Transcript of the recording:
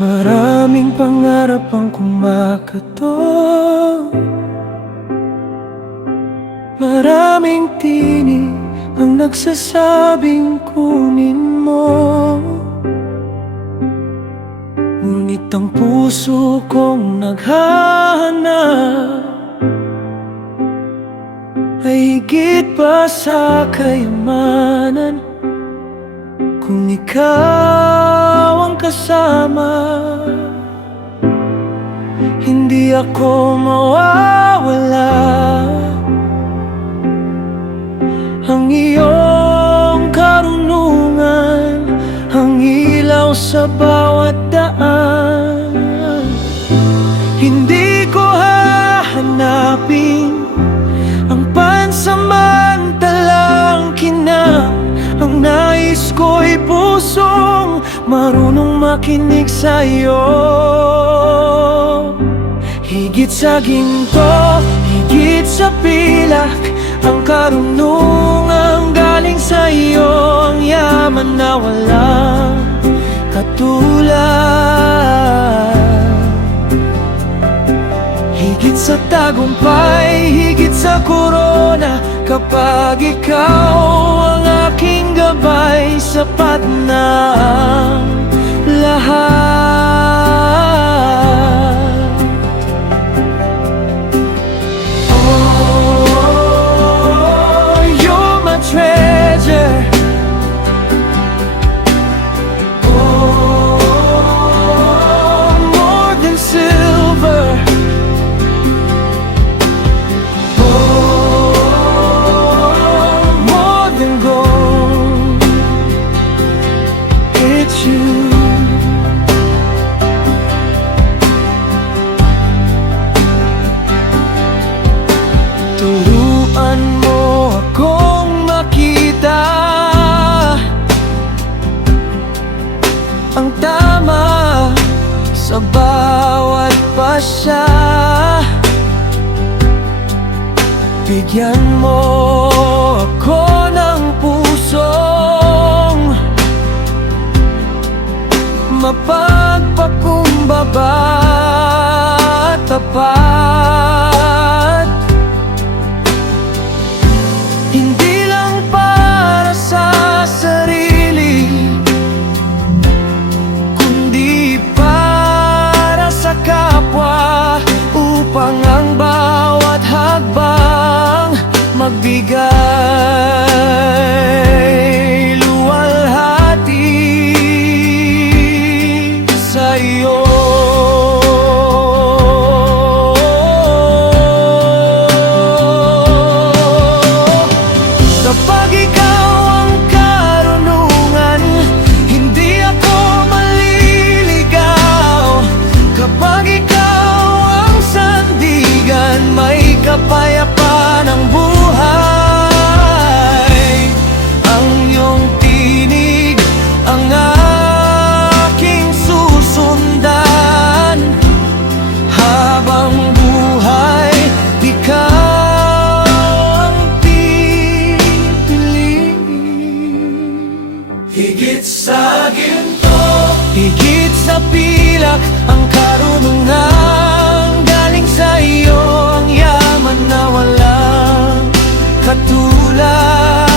Maraming pangarap ang kumakatok, maraming tinig ang nagsasabing kunin mo. Ngunit ang puso kong naghahanap ay higit pa sa kayamanan. Kung ikaw ang kasama, hindi ako mawawala. Ang iyong karunungan, ang ilaw sa bawat daan. Hindi ko hahanapin ang pansamantalang kinang. Ang nais ko'y pusong marunong makinig sa'yo. Higit sa ginto, higit sa pilak, ang karunungang galing sa'yo. Ang yaman na walang katulad. Higit sa tagumpay, higit sa korona, kapag ikaw ang aking gabay, sapat na ang lahat. Oh, you're my treasure. Oh, more than silver. Turuan mo akong makita ang tama sa bawat pasya. Bigyan mo ako ng pusong mapagpakumbaba at tapat. Hindi lang para sa sarili, kundi para sa kapwa, upang ang bawat hakbang magbigay luwalhati sa iyo. Kapag ikaw ang karunungan, hindi ako maliligaw. Kapag ikaw ang sandigan, may kapayapaan ang buhay. Ang iyong tinig ang aking susundan habang buhay. Ikaw higit sa ginto, higit sa pilak, ang karunungan galing sa iyo. Ang yaman na walang katulad.